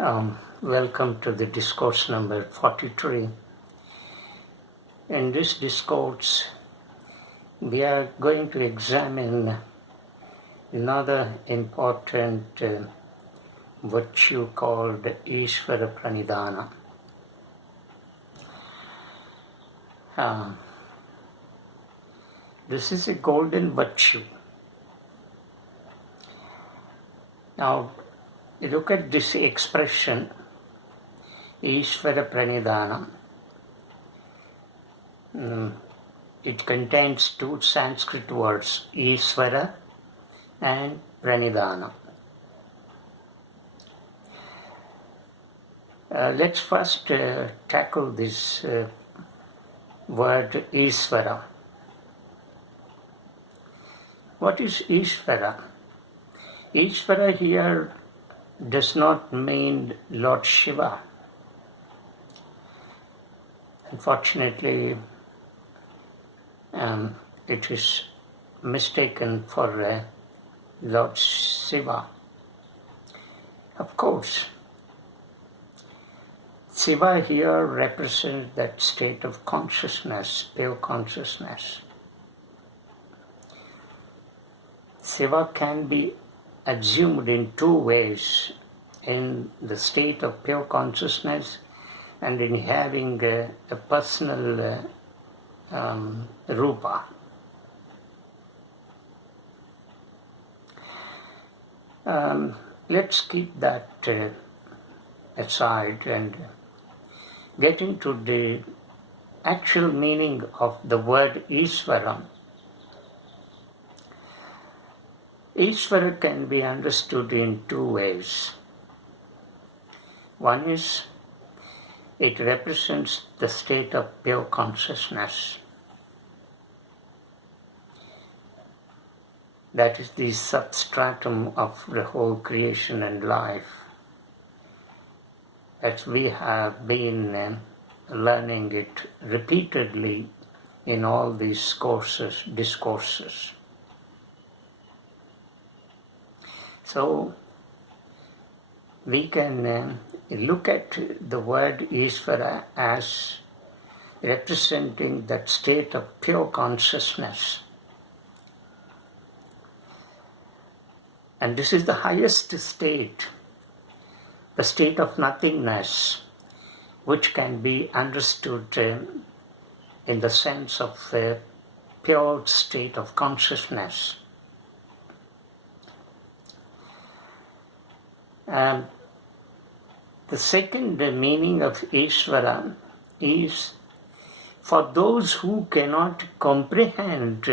Welcome to the Discourse number 43. In this Discourse, we are going to examine another important virtue called Isvara Pranidhana. This is a golden virtue. Now, you look at this expression, Isvara Pranidhana. It contains two Sanskrit words, Isvara and Pranidhana. Let's first tackle this word Isvara. What is Isvara? Isvara here does not mean Lord Shiva. Unfortunately, it is mistaken for Lord Shiva. Of course, Shiva here represents that state of consciousness, pure consciousness. Shiva can be assumed in two ways, in the state of pure consciousness and in having a personal rupa. Let's keep that aside and get into the actual meaning of the word Isvara. Isvara can be understood in two ways. One is, it represents the state of pure consciousness. That is the substratum of the whole creation and life. As we have been learning it repeatedly in all these discourses. So, we can look at the word Isvara as representing that state of pure consciousness. And this is the highest state, the state of nothingness, which can be understood in the sense of a pure state of consciousness. The second meaning of Isvara is for those who cannot comprehend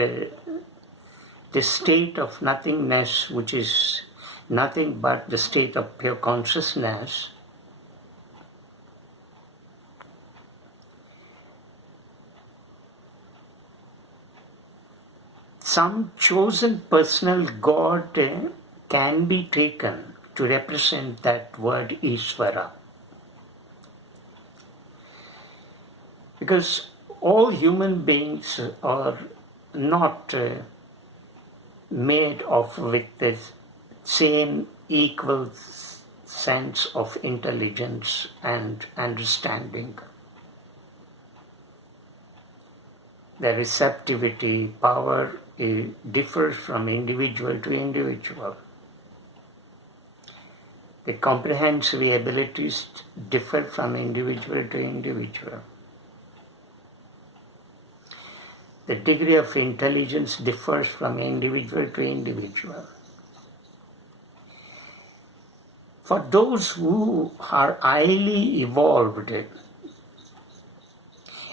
the state of nothingness, which is nothing but the state of pure consciousness. Some chosen personal God can be taken to represent that word Isvara. Because all human beings are not made of with the same equal sense of intelligence and understanding. The receptivity, power differs from individual to individual. The comprehensive abilities differ from individual to individual. The degree of intelligence differs from individual to individual. For those who are highly evolved,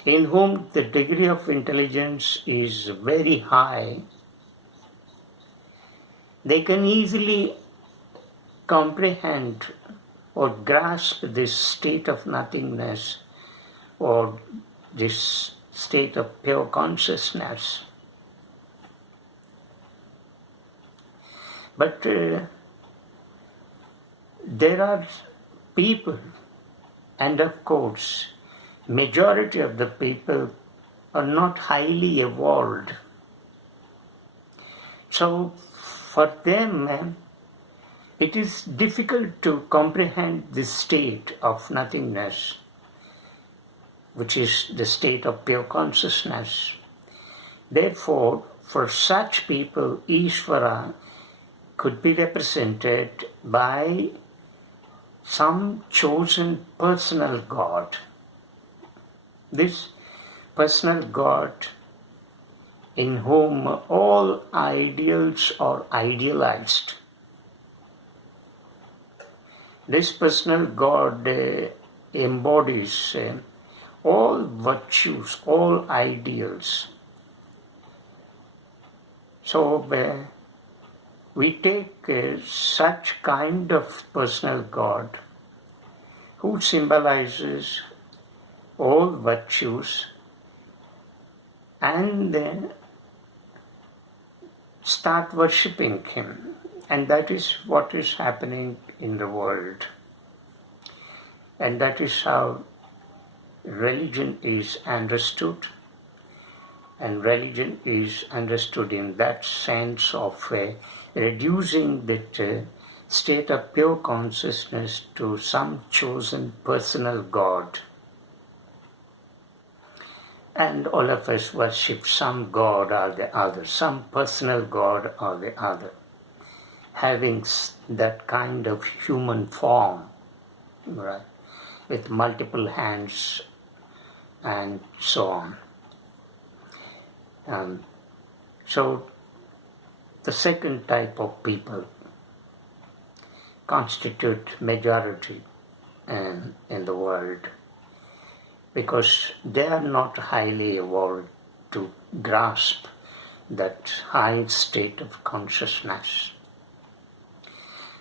in whom the degree of intelligence is very high, they can easily comprehend or grasp this state of nothingness or this state of pure consciousness. But there are people, and of course, majority of the people are not highly evolved. So for them, it is difficult to comprehend this state of nothingness, which is the state of pure consciousness. Therefore, for such people, Isvara could be represented by some chosen personal God. This personal God in whom all ideals are idealized. This personal God embodies all virtues, all ideals. So we take such kind of personal God who symbolizes all virtues and start worshipping him. And that is what is happening in the world. And that is how religion is understood. And religion is understood in that sense of reducing that state of pure consciousness to some chosen personal God. And all of us worship some God or the other, some personal God or the other, having that kind of human form, right, with multiple hands and so on. So the second type of people constitute majority in the world, because they are not highly evolved to grasp that high state of consciousness.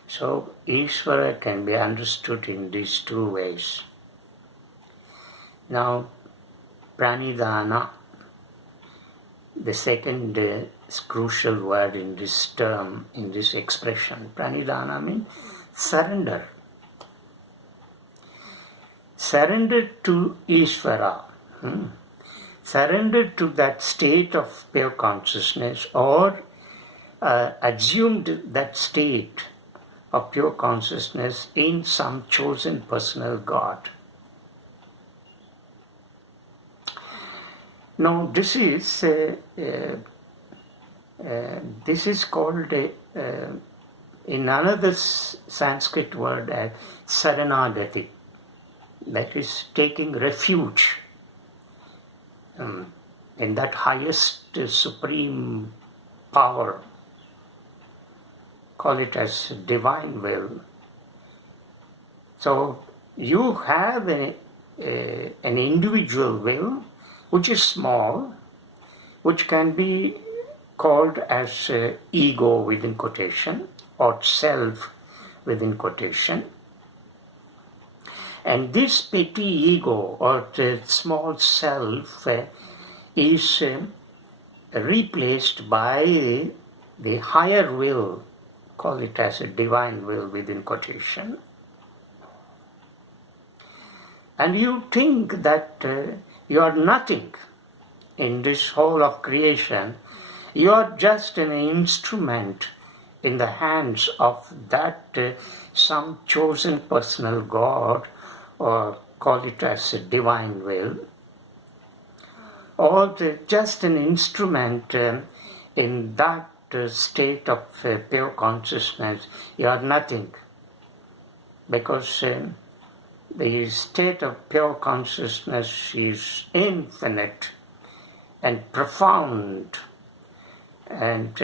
So Isvara can be understood in these two ways. Now, Pranidhana, the second crucial word in this term, in this expression. Pranidhana means surrender. Surrender to Isvara. Surrender to that state of pure consciousness, or assumed that state of pure consciousness in some chosen personal God. Now, this is called in another Sanskrit word as Saranagati, that is taking refuge in that highest supreme power. Call it as divine will. So you have an individual will, which is small, which can be called as ego within quotation, or self within quotation. And this petty ego, or the small self, is replaced by the higher will, call it as a divine will within quotation. And you think that you are nothing in this whole of creation. You are just an instrument in the hands of that some chosen personal God, or call it as a divine will, or just an instrument in that state of pure consciousness. You are nothing, because the state of pure consciousness is infinite and profound, and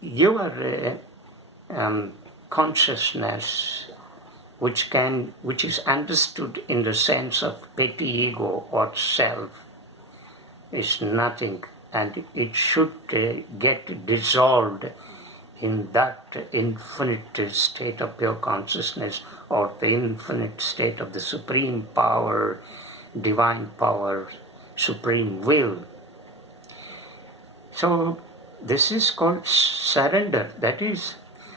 your consciousness, which is understood in the sense of petty ego or self, is nothing, and it should get dissolved in that infinite state of pure consciousness, or the infinite state of the supreme power, divine power, supreme will. So this is called surrender. That is,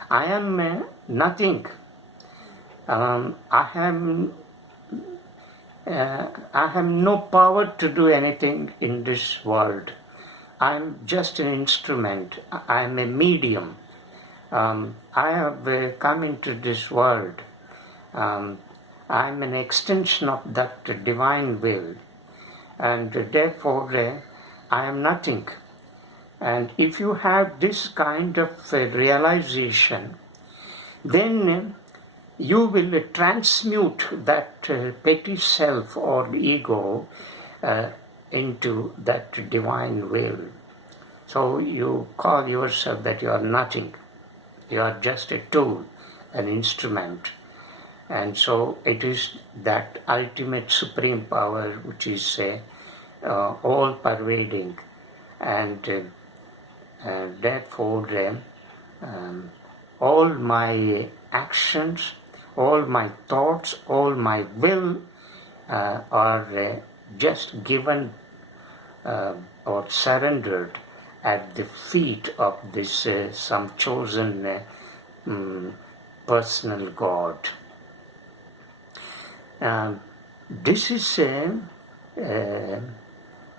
I am nothing. I have no power to do anything in this world. I am just an instrument. I am a medium I have come into this world. I'm an extension of that divine will, and therefore I am nothing. And if you have this kind of realization, then you will transmute that petty self or ego into that divine will. So you call yourself that you are nothing. You are just a tool, an instrument. And so it is that ultimate supreme power which is all-pervading. And therefore all my actions, all my thoughts, all my will are just given or surrendered at the feet of this some chosen personal God. This is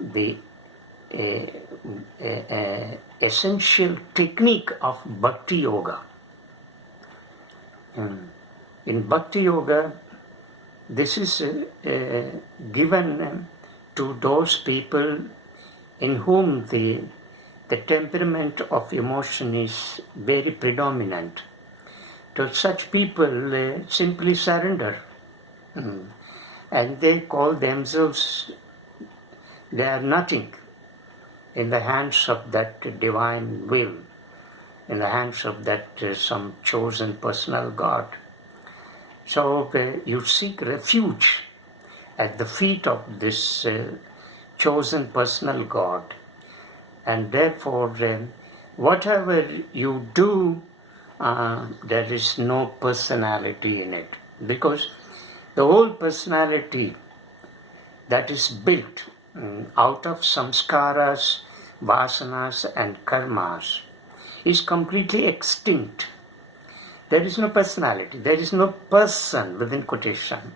the essential technique of Bhakti Yoga. In Bhakti Yoga, this is given to those people in whom the temperament of emotion is very predominant. To such people, simply surrender. And they call themselves, they are nothing in the hands of that divine will, in the hands of that some chosen personal God. So you seek refuge at the feet of this chosen personal God. And therefore, whatever you do, there is no personality in it. Because the whole personality that is built out of samskaras, vasanas and karmas is completely extinct. There is no personality. There is no person within quotation.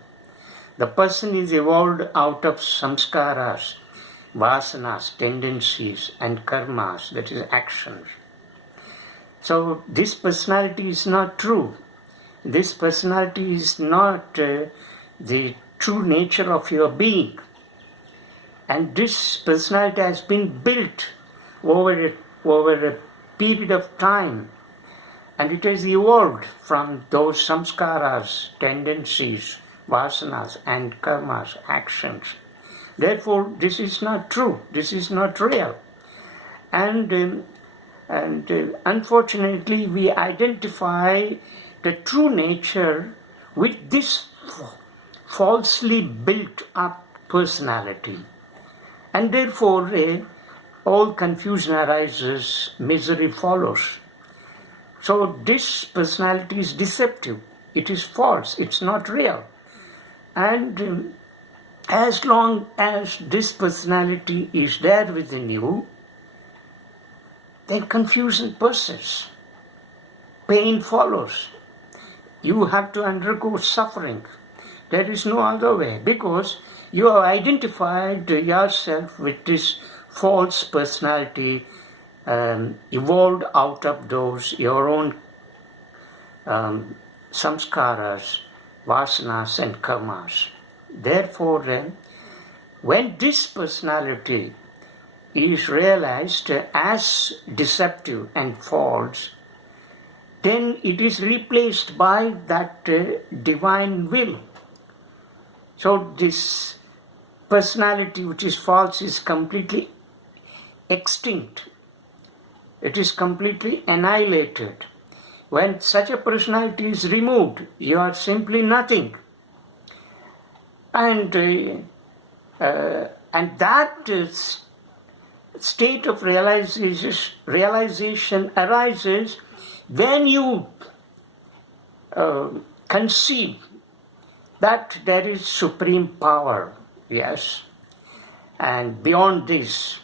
The person is evolved out of samskaras, vasanas, tendencies and karmas, that is actions. So this personality is not true. This personality is not the true nature of your being. And this personality has been built over a period of time. And it has evolved from those samskaras, tendencies, vasanas and karmas, actions. Therefore, this is not true. This is not real. And unfortunately, we identify the true nature with this falsely built up personality. And therefore, all confusion arises, misery follows. So this personality is deceptive. It is false. It's not real. And as long as this personality is there within you, then confusion persists. Pain follows. You have to undergo suffering. There is no other way, because you have identified yourself with this false personality evolved out of those your own samskaras, vasanas and karmas. Therefore, when this personality is realized as deceptive and false, then it is replaced by that divine will. So this personality which is false is completely extinct. It is completely annihilated. When such a personality is removed, you are simply nothing. And that state of realization arises when you conceive that there is supreme power, yes, and beyond this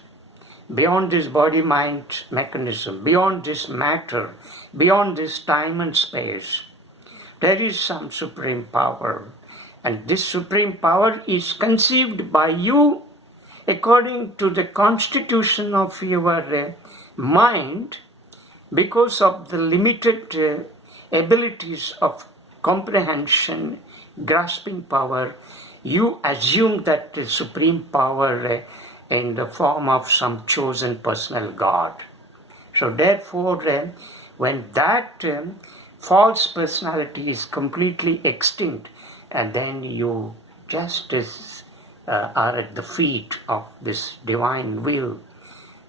body-mind mechanism, beyond this matter, beyond this time and space, there is some supreme power. And this supreme power is conceived by you according to the constitution of your mind. because of the limited abilities of comprehension, grasping power, you assume that the supreme power in the form of some chosen personal God. So therefore, when that false personality is completely extinct, and then you just are at the feet of this divine will.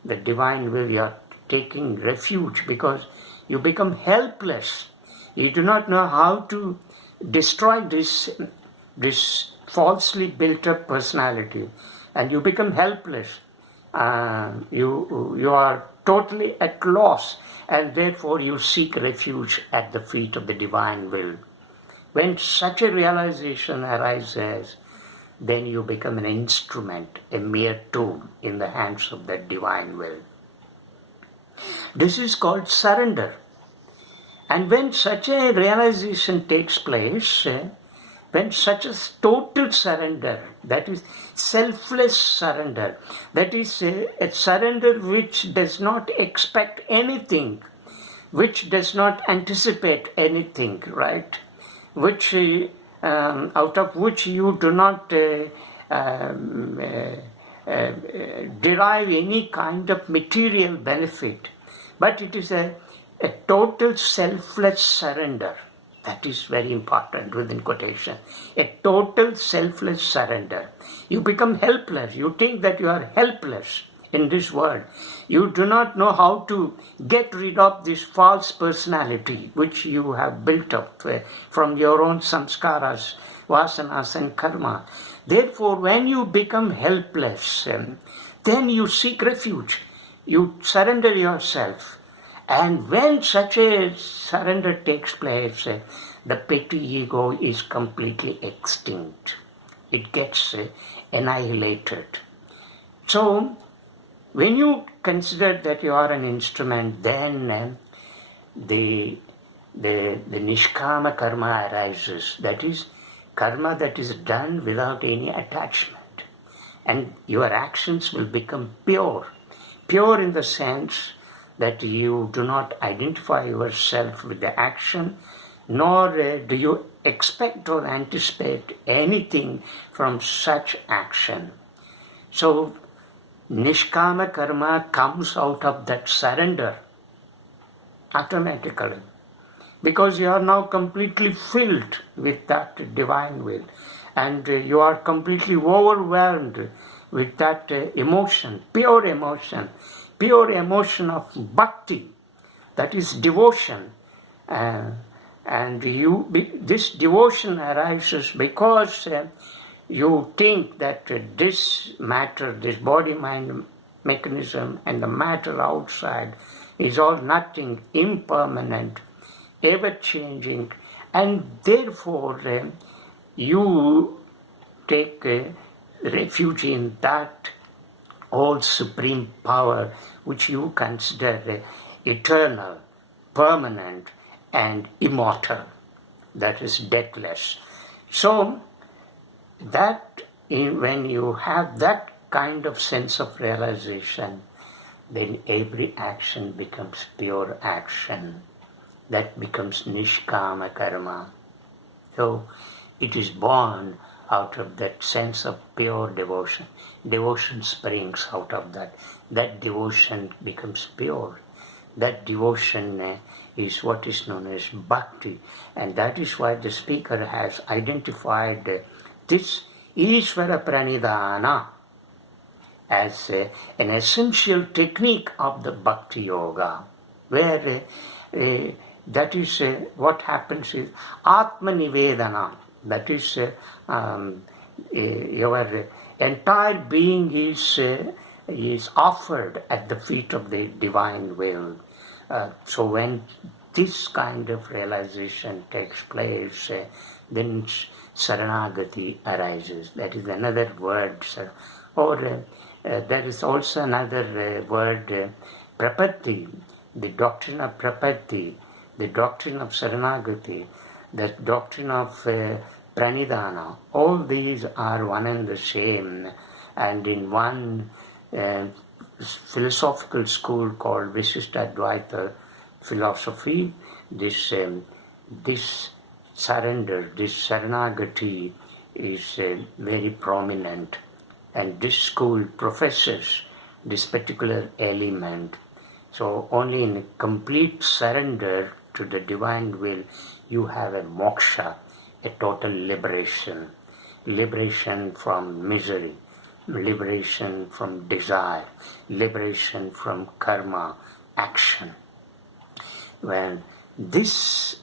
The divine will, you are taking refuge because you become helpless. You do not know how to destroy this falsely built up personality, and you become helpless. You are totally at loss, and therefore you seek refuge at the feet of the divine will. When such a realization arises, then you become an instrument, a mere tool in the hands of that divine will. This is called surrender. And when such a realization takes place, when such a total surrender, that is selfless surrender, that is a surrender which does not expect anything, which does not anticipate anything, right? Which out of which you do not derive any kind of material benefit, but it is a total selfless surrender. That is very important within quotation. A total selfless surrender. You become helpless. You think that you are helpless in this world. You do not know how to get rid of this false personality which you have built up from your own samskaras, vasanas and karma. Therefore, when you become helpless, then you seek refuge. You surrender yourself. And when such a surrender takes place, the petty ego is completely extinct. It gets annihilated. So, when you consider that you are an instrument, then the nishkama karma arises. That is, karma that is done without any attachment. And your actions will become pure. Pure in the sense that you do not identify yourself with the action, nor do you expect or anticipate anything from such action. So, nishkama karma comes out of that surrender automatically, because you are now completely filled with that divine will, and you are completely overwhelmed with that emotion of bhakti, that is devotion. And this devotion arises because you think that this matter, this body-mind mechanism and the matter outside is all nothing, impermanent, ever-changing, and therefore you take refuge in that all supreme power which you consider eternal, permanent, and immortal, that is deathless. So, when you have that kind of sense of realization, then every action becomes pure action. That becomes nishkama karma. So, it is born out of that sense of pure devotion. Devotion springs out of that. That devotion becomes pure. That devotion is what is known as bhakti. And that is why the speaker has identified this Isvara Pranidhana as an essential technique of the Bhakti Yoga, where that is what happens is Atma Nivedana. That is, your entire being is offered at the feet of the divine will. So when this kind of realization takes place, then Saranagati arises. That is another word. Or there is also another word, Prapatti, the doctrine of Prapatti, the doctrine of Saranagati, the doctrine of Pranidhana. All these are one and the same. And in one philosophical school called Vishishtadvaita philosophy, this surrender, this Saranagati is very prominent, and this school professes this particular element. So only in complete surrender to the divine will you have a moksha, a total liberation, liberation from misery, liberation from desire, liberation from karma, action. When this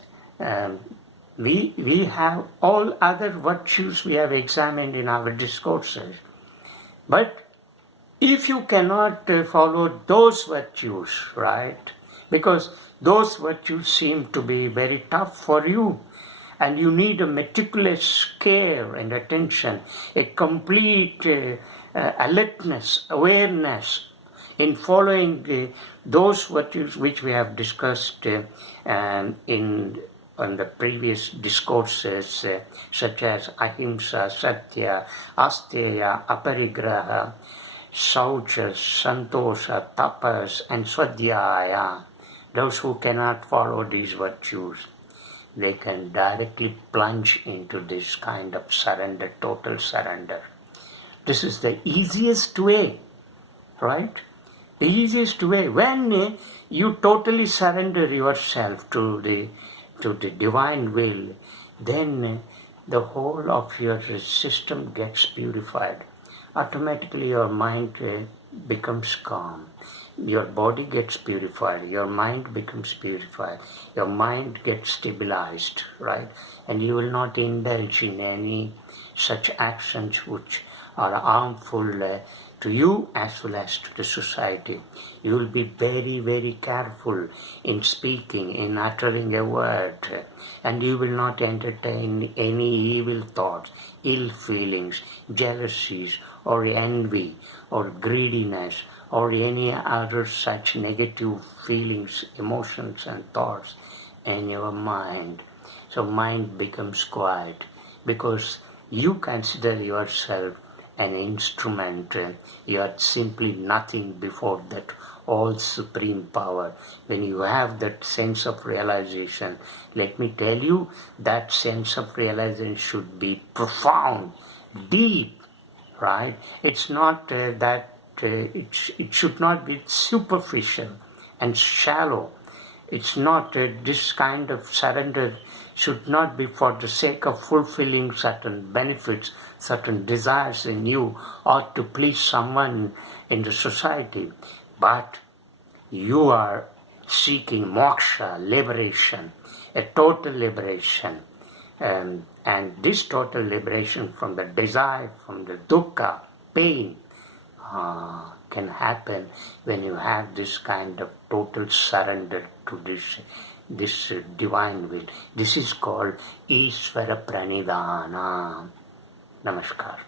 we have all other virtues we have examined in our discourses, but if you cannot follow those virtues, right, because those virtues seem to be very tough for you, and you need a meticulous care and attention, a complete alertness, awareness in following those virtues which we have discussed on the previous discourses, such as ahimsa, satya, asteya, aparigraha, saucha, santosha, tapas, and swadhyaya. Those who cannot follow these virtues, they can directly plunge into this kind of surrender, total surrender. This is the easiest way, right? The easiest way. When you totally surrender yourself to the divine will, then the whole of your system gets purified. Automatically your mind becomes calm. Your body gets purified. Your mind becomes purified. Your mind gets stabilized, right? And you will not indulge in any such actions which are harmful to you as well as to the society. You will be very, very careful in speaking, in uttering a word, and you will not entertain any evil thoughts, ill feelings, jealousies, or envy, or greediness, or any other such negative feelings, emotions, and thoughts in your mind. So mind becomes quiet because you consider yourself an instrument. You are simply nothing before that all supreme power. When you have that sense of realization, let me tell you, that sense of realization should be profound, deep, right? It's not that it should not be superficial and shallow. It's not this kind of surrender should not be for the sake of fulfilling certain benefits, certain desires in you, or to please someone in the society. But you are seeking moksha, liberation, a total liberation. And this total liberation from the desire, from the dukkha, pain, can happen when you have this kind of total surrender to this divine will. This is called Isvara Pranidhana. Namaskar.